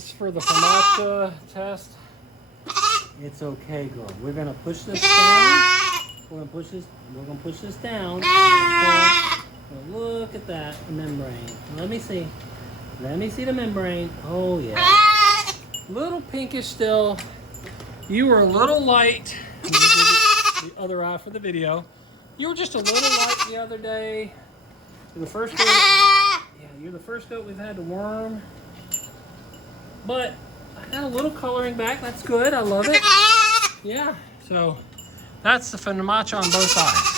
This is for the FAMACHA test. It's okay, girl. We're gonna push this down. We're gonna push this down. Look at that membrane. Let me see. Let me see the membrane. Oh yeah. Little pinkish still. You were a little light. The other eye for the video. You were just a little light the other day. You're the first goat. Yeah, you're the first goat we've had to worm. But I got a little coloring back. That's good. I love it. Yeah. So that's the FAMACHA on both eyes.